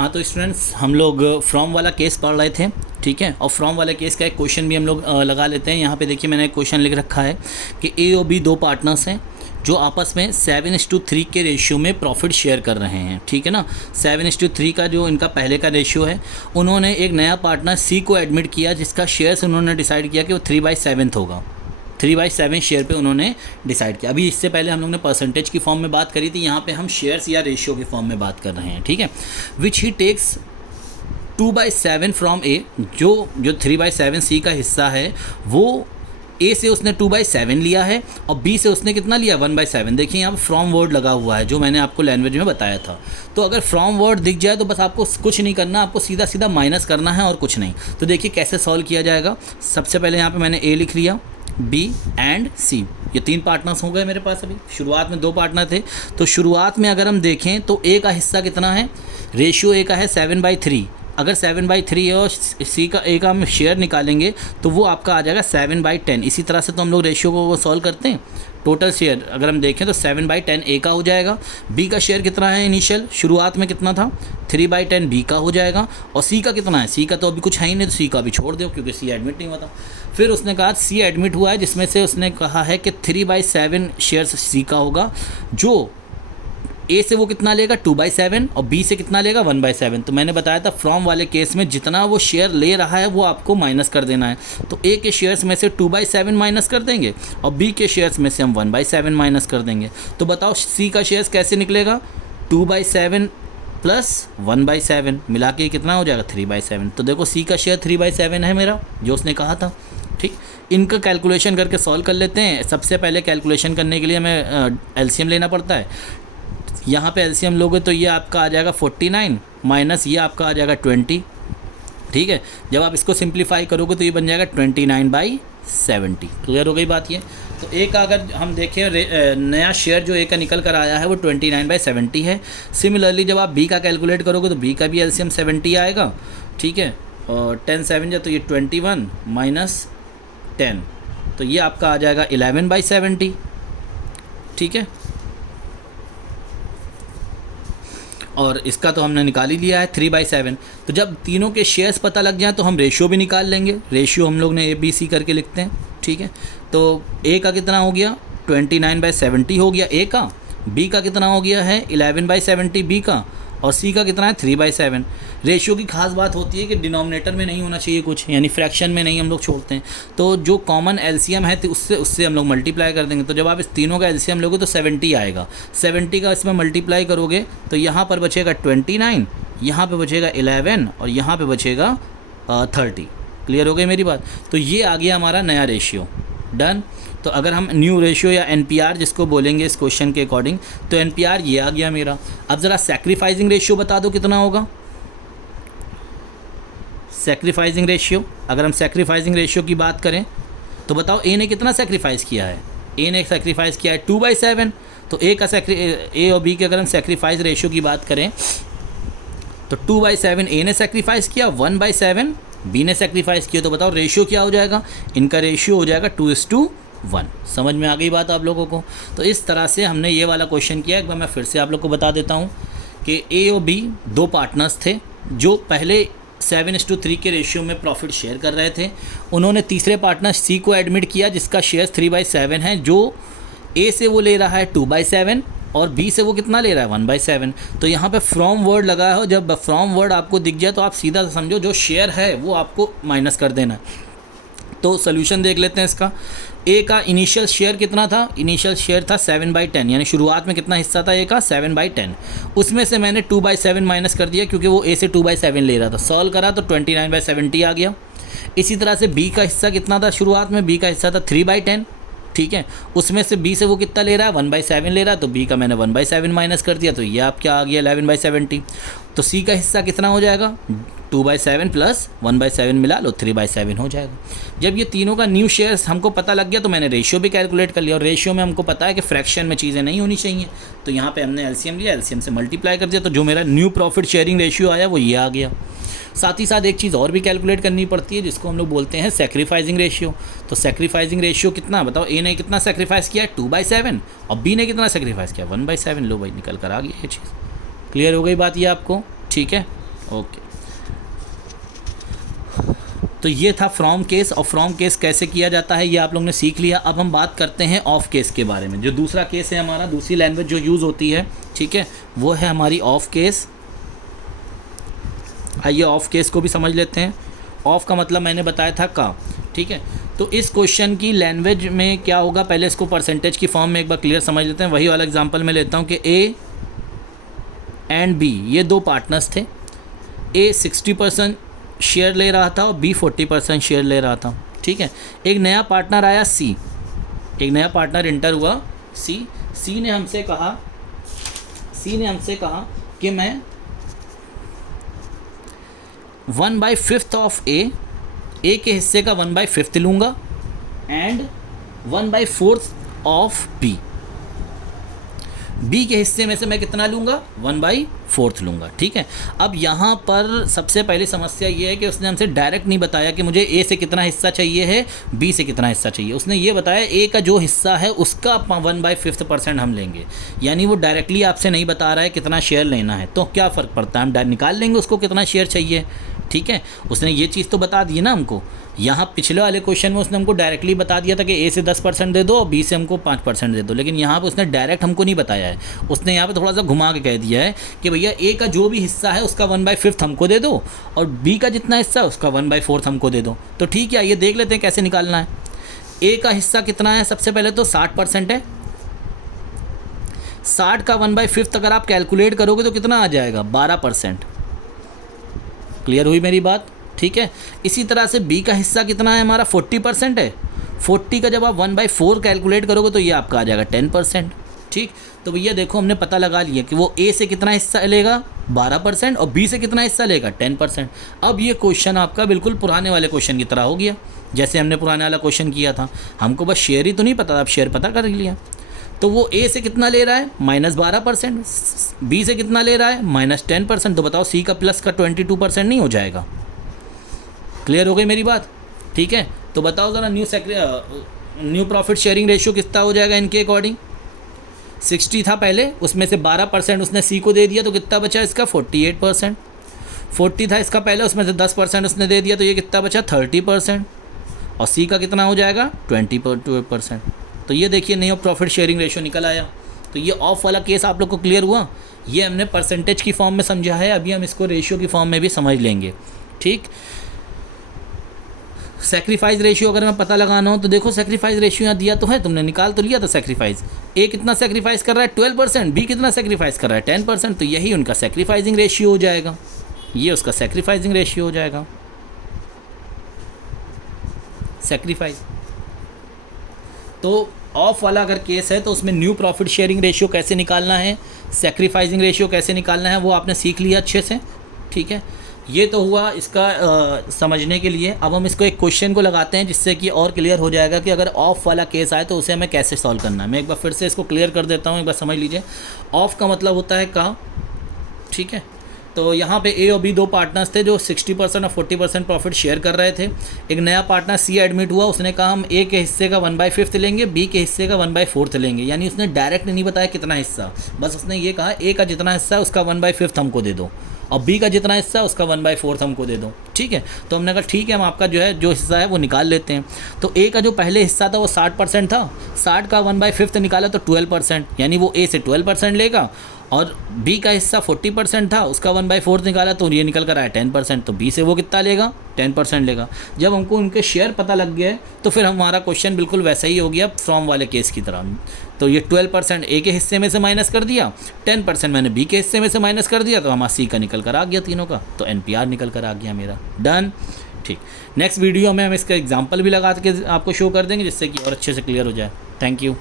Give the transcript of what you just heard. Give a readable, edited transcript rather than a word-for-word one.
हाँ तो स्टूडेंट्स हम लोग फ्रॉम वाला केस पढ़ रहे थे, ठीक है। और फ्रॉम वाले केस का एक क्वेश्चन भी हम लोग लगा लेते हैं। यहाँ पे देखिए मैंने एक क्वेश्चन लिख रखा है कि ए और बी दो पार्टनर्स हैं जो आपस में 7:3 के रेशियो में प्रॉफिट शेयर कर रहे हैं, ठीक है ना। 7:3 का जो इनका पहले का रेशियो है, उन्होंने एक नया पार्टनर सी को एडमिट किया जिसका शेयर्स उन्होंने डिसाइड किया कि वो 3/7 होगा। 3/7 शेयर पे उन्होंने डिसाइड किया। अभी इससे पहले हम लोग ने परसेंटेज की फॉर्म में बात करी थी, यहाँ पे हम शेयर्स या रेशियो की फॉर्म में बात कर रहे हैं, ठीक है। विच ही टेक्स 2/7 फ्रॉम ए, जो 3/7 सी का हिस्सा है वो ए से उसने 2/7 लिया है और बी से उसने कितना लिया 1/7। देखिए यहाँ पर फ्रॉम वर्ड लगा हुआ है जो मैंने आपको लैंग्वेज में बताया था। तो अगर फ्रॉम वर्ड दिख जाए तो बस आपको कुछ नहीं करना, आपको सीधा सीधा माइनस करना है और कुछ नहीं। तो देखिए कैसे सॉल्व किया जाएगा। सबसे पहले यहाँ पे मैंने ए लिख लिया, बी एंड सी, ये 3 पार्टनर्स हो गए मेरे पास। अभी शुरुआत में 2 पार्टनर थे, तो शुरुआत में अगर हम देखें तो ए का हिस्सा कितना है, रेशियो ए का है 7/3। अगर 7/3 है और सी का ए का हम शेयर निकालेंगे तो वो आपका आ जाएगा 7/10। इसी तरह से तो हम लोग रेशियो को सॉल्व करते हैं। टोटल शेयर अगर हम देखें तो 7/10 ए का हो जाएगा। बी का शेयर कितना है इनिशियल शुरुआत में कितना था, 3/10 बी का हो जाएगा। और सी का कितना है, सी का तो अभी कुछ है ही नहीं, तो सी का भी छोड़ दो क्योंकि सी एडमिट नहीं हुआ था। फिर उसने कहा सी एडमिट हुआ है जिसमें से उसने कहा है कि 3/7 शेयर्स सी का होगा, जो ए से वो कितना लेगा 2/7 और बी से कितना लेगा 1/7। तो मैंने बताया था फ्रॉम वाले केस में जितना वो शेयर ले रहा है वो आपको माइनस कर देना है। तो ए के शेयर्स में से 2/7 माइनस कर देंगे और बी के शेयर्स में से हम 1/7 माइनस कर देंगे। तो बताओ सी का शेयर्स कैसे निकलेगा, 2/7 प्लस 1/7 मिला के कितना हो जाएगा 3/7। तो देखो सी का शेयर 3/7 है मेरा जो उसने कहा था, ठीक। इनका कैलकुलेशन करके सॉल्व कर लेते हैं। सबसे पहले कैलकुलेशन करने के लिए हमें एलसीएम लेना पड़ता है। यहाँ पे एलसीएम लोगे तो ये आपका आ जाएगा 49 माइनस ये आपका आ जाएगा 20, ठीक है। जब आप इसको सिंप्लीफाई करोगे तो ये बन जाएगा 29/70। क्लियर हो गई बात ये। तो ए का अगर हम देखें नया शेयर जो ए का निकल कर आया है वो 29/70 है। सिमिलरली जब आप बी का कैलकुलेट करोगे तो बी का भी एलसीएम 70 आएगा, ठीक है। और 10 7 तो ये 21 माइनस 10, तो ये आपका आ जाएगा 11/70, ठीक है। और इसका तो हमने निकाल ही लिया है 3/7। तो जब तीनों के शेयर्स पता लग जाएं तो हम रेशियो भी निकाल लेंगे। रेशियो हम लोग ने ए बी सी करके लिखते हैं, ठीक है। तो ए का कितना हो गया 29/70 हो गया ए का, बी का कितना हो गया है 11/70 बी का, और सी का कितना है 3/7। रेशियो की खास बात होती है कि डिनोमिनेटर में नहीं होना चाहिए कुछ, यानी फ्रैक्शन में नहीं हम लोग छोड़ते हैं। तो जो कॉमन एलसीएम है तो उससे हम लोग मल्टीप्लाई कर देंगे। तो जब आप इस तीनों का एलसीएम लोगे तो 70 आएगा। 70 का इसमें मल्टीप्लाई करोगे तो यहाँ पर बचेगा 29, यहाँ पे बचेगा 11 और यहाँ पे बचेगा 30। क्लियर हो गई मेरी बात। तो ये आ गया हमारा नया रेशियो, डन। तो अगर हम न्यू रेशियो या एनपीआर जिसको बोलेंगे इस क्वेश्चन के अकॉर्डिंग, तो एनपीआर ये आ गया मेरा। अब ज़रा सैक्रिफाइसिंग रेशियो बता दो कितना होगा। सैक्रिफाइसिंग रेशियो, अगर हम सैक्रिफाइसिंग रेशियो की बात करें तो बताओ ए ने कितना सैक्रिफाइस किया है। ए ने सैक्रिफाइस किया है 2/7। तो ए और बी के अगर हम सैक्रिफाइस रेशियो की बात करें तो 2/7 ए ने सैक्रिफाइस किया, 1/7 बी ने सैक्रिफाइस किया। तो बताओ रेशियो क्या हो जाएगा, इनका रेशियो हो जाएगा 2:1। समझ में आ गई बात आप लोगों को। तो इस तरह से हमने ये वाला क्वेश्चन किया। एक बार मैं फिर से आप लोग को बता देता हूँ कि ए और बी दो पार्टनर्स थे जो पहले 7:3 के रेशियो में प्रॉफिट शेयर कर रहे थे। उन्होंने तीसरे पार्टनर सी को एडमिट किया जिसका शेयर 3/7 है, जो ए से वो ले रहा है 2/7 और बी से वो कितना ले रहा है 1/7। तो यहाँ पे फ्रॉम वर्ड लगा है, जब फ्रॉम वर्ड आपको दिख जाए तो आप सीधा समझो जो शेयर है वो आपको माइनस कर देना है। तो सोल्यूशन देख लेते हैं इसका। ए का इनिशियल शेयर कितना था, इनिशियल शेयर था 7/10, यानी शुरुआत में कितना हिस्सा था ए का 7/10। उसमें से मैंने 2/7 माइनस कर दिया क्योंकि वो ए से 2/7 ले रहा था। सॉल्व करा तो 29/70 आ गया। इसी तरह से बी का हिस्सा कितना था शुरुआत में, बी का हिस्सा था 3/10, ठीक है। उसमें से बी से वो कितना ले रहा है 1/7 ले रहा है, तो बी का मैंने 1/7 माइनस कर दिया, तो ये आप क्या आ गया 11/70। तो सी का हिस्सा कितना हो जाएगा 2/7 प्लस 1/7 मिला लो 3/7 हो जाएगा। जब ये तीनों का न्यू शेयर्स हमको पता लग गया तो मैंने रेशियो भी कैलकुलेट कर लिया, और रेशियो में हमको पता है कि फ्रैक्शन में चीज़ें नहीं होनी चाहिए। तो यहाँ पे हमने एलसीएम लिया, एलसीएम से मल्टीप्लाई कर दिया, तो जो मेरा न्यू प्रॉफिट शेयरिंग रेशियो आया वो ये आ गया। साथ ही साथ एक चीज़ और भी कैलकुलेट करनी पड़ती है जिसको हम लोग बोलते हैं सैक्रिफाइसिंग रेशियो। तो सैक्रिफाइसिंग रेशियो कितना बताओ, ए ने कितना सैक्रिफाइस किया 2/7 और बी ने कितना सैक्रिफाइस किया 1/7। लो भाई निकल कर आ गया ये चीज़। क्लियर हो गई बात ये आपको, ठीक है। ओके, तो ये था फ्रॉम केस, और फ्रॉम केस कैसे किया जाता है ये आप लोगों ने सीख लिया। अब हम बात करते हैं ऑफ केस के बारे में। जो दूसरा केस है हमारा, दूसरी लैंग्वेज जो यूज़ होती है, ठीक है, वो है हमारी ऑफ केस। आइए ऑफ केस को भी समझ लेते हैं। ऑफ का मतलब मैंने बताया था का, ठीक है। तो इस क्वेश्चन की लैंग्वेज में क्या होगा, पहले इसको परसेंटेज की फॉर्म में एक बार क्लियर समझ लेते हैं। वही वाला एग्जांपल मैं लेता हूँ कि ए एंड बी ये दो पार्टनर्स थे। ए 60% शेयर ले रहा था और बी 40% शेयर ले रहा था, ठीक है। एक नया पार्टनर आया सी, एक नया पार्टनर इंटर हुआ सी ने हमसे कहा कि मैं 1/5 ऑफ ए के हिस्से का 1/5 लूँगा एंड 1/4 ऑफ बी के हिस्से में से मैं कितना लूँगा, 1/4 लूँगा, ठीक है। अब यहाँ पर सबसे पहली समस्या ये है कि उसने हमसे डायरेक्ट नहीं बताया कि मुझे ए से कितना हिस्सा चाहिए है, बी से कितना हिस्सा चाहिए। उसने ये बताया ए का जो हिस्सा है उसका 1/5% हम लेंगे, यानी वो डायरेक्टली आपसे नहीं बता रहा है कितना शेयर लेना है। तो क्या फ़र्क पड़ता है, हम निकाल लेंगे उसको कितना शेयर चाहिए, ठीक है। उसने ये चीज़ तो बता दी ना हमको। यहाँ पिछले वाले क्वेश्चन में उसने हमको डायरेक्टली बता दिया था कि ए से 10% दे दो और बी से हमको 5% दे दो, लेकिन यहाँ पे उसने डायरेक्ट हमको नहीं बताया है। उसने यहाँ पे थोड़ा सा घुमा के कह दिया है कि भैया ए का जो भी हिस्सा है उसका 1/5 हमको दे दो और बी का जितना हिस्सा है उसका 1/4 हमको दे दो। तो ठीक है, ये देख लेते हैं कैसे निकालना है। ए का हिस्सा कितना है, सबसे पहले तो 60% है। 60 का 1/5 अगर आप कैलकुलेट करोगे तो कितना आ जाएगा, 12%। क्लियर हुई मेरी बात, ठीक है। इसी तरह से बी का हिस्सा कितना है हमारा, 40% है। 40 का जब आप 1/4 कैलकुलेट करोगे तो ये आपका आ जाएगा 10%, ठीक। तो भैया देखो हमने पता लगा लिया कि वो ए से कितना हिस्सा लेगा, 12%, और बी से कितना हिस्सा लेगा, 10%। अब ये क्वेश्चन आपका बिल्कुल पुराने वाले क्वेश्चन की तरह हो गया, जैसे हमने पुराने वाला क्वेश्चन किया था। हमको बस शेयर ही तो नहीं पता था, अब शेयर पता कर लिया। तो वो ए से कितना ले रहा है, -12%, बी से कितना ले रहा है, -10%। तो बताओ सी का प्लस का 22% नहीं हो जाएगा। क्लियर हो गई मेरी बात, ठीक है। तो बताओ ज़रा न्यू प्रॉफिट शेयरिंग रेशियो कितना हो जाएगा इनके अकॉर्डिंग। 60 था पहले, उसमें से 12% उसने सी को दे दिया तो कितना बचा इसका, 48%। 40 था इसका पहले, उसमें से 10% उसने दे दिया तो ये कितना बचा, 30%। और सी का कितना हो जाएगा, 22%। तो ये देखिए न्यू प्रॉफिट शेयरिंग रेशियो निकल आया। तो ये ऑफ वाला केस आप लोग को क्लियर हुआ। ये हमने परसेंटेज की फॉर्म में समझा है, अभी हम इसको रेशियो की फॉर्म में भी समझ लेंगे, ठीक। सेक्रीफाइस रेशियो अगर मैं पता लगाना हो तो देखो सेक्रीफाइस रेशियो यहाँ दिया तो है, तुमने निकाल तो लिया था सेक्रीफाइस। ए कितना सेक्रीफाइस कर रहा है, 12%, बी कितना सेक्रीफाइस कर रहा है, 10%। तो यही उनका सेक्रीफाइसिंग रेशियो हो जाएगा, ये उसका सेक्रीफाइसिंग रेशियो हो जाएगा, सेक्रीफाइस। तो ऑफ वाला अगर केस है तो उसमें न्यू प्रॉफिट शेयरिंग रेशियो कैसे निकालना है, सेक्रीफाइसिंग रेशियो कैसे निकालना है, वो आपने सीख लिया अच्छे से, ठीक है। ये तो हुआ इसका समझने के लिए। अब हम इसको एक क्वेश्चन को लगाते हैं जिससे कि और क्लियर हो जाएगा कि अगर ऑफ वाला केस आए तो उसे हमें कैसे सॉल्व करना है। मैं एक बार फिर से इसको क्लियर कर देता हूँ, एक बार समझ लीजिए। ऑफ का मतलब होता है का, ठीक है। तो यहाँ पे ए और बी दो पार्टनर्स थे जो 60% और 40% प्रॉफिट शेयर कर रहे थे। एक नया पार्टनर सी एडमिट हुआ, उसने कहा हम ए के हिस्से का 1/5 लेंगे, बी के हिस्से का 1/4 लेंगे। यानी उसने डायरेक्ट नहीं बताया कितना हिस्सा, बस उसने ये कहा ए का जितना हिस्सा है उसका 1/5 हमको दे दो और बी का जितना हिस्सा है उसका 1/4 हमको दे दो, ठीक है। तो हमने कहा ठीक है, हम आपका जो है जो हिस्सा है वो निकाल लेते हैं। तो ए का जो पहले हिस्सा था वो 60% था, 60 का 1/5 निकाला तो 12%, यानी वो ए से 12% लेगा। और बी का हिस्सा 40% था, उसका 1/4 निकाला तो ये निकल कर आया 10%। तो बी से वो कितना लेगा, 10% लेगा। जब हमको उनके शेयर पता लग गया तो फिर हमारा क्वेश्चन बिल्कुल वैसा ही हो गया फ्रॉम वाले केस की तरह। तो ये 12% ए के हिस्से में से माइनस कर दिया, 10% मैंने बी के हिस्से में से माइनस कर दिया, तो हमारा सी का निकल कर आ गया तीनों का। तो NPR निकल कर आ गया मेरा, डन, ठीक। नेक्स्ट वीडियो में हम इसका एग्जाम्पल भी लगा के आपको शो कर देंगे जिससे कि और अच्छे से क्लियर हो जाए। Thank you.